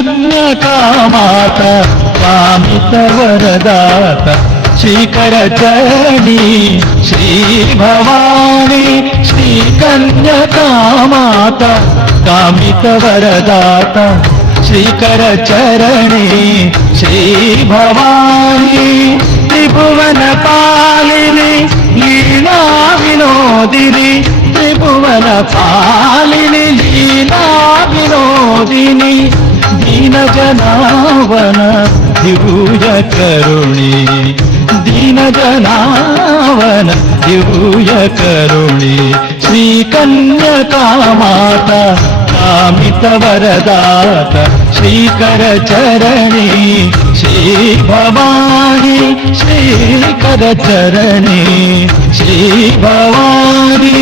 कन्यकामाता कामितवरदाता श्रीकरचरणी Shri Bhavani श्रीकन्यकामाता कामितवरदाता श्रीकरचरणी Shri Bhavani त्रिभुवनपालिनी Leela Vinodini त्रिभुवनपालिनी Leela Vinodini दीनजनावन Divya करुणी दीनजनावन Divya करुणी श्रीकन्यकामाता कामितवरदाता श्रीकरचरणी Shri Bhavani श्रीकरचरणी Shri Bhavani.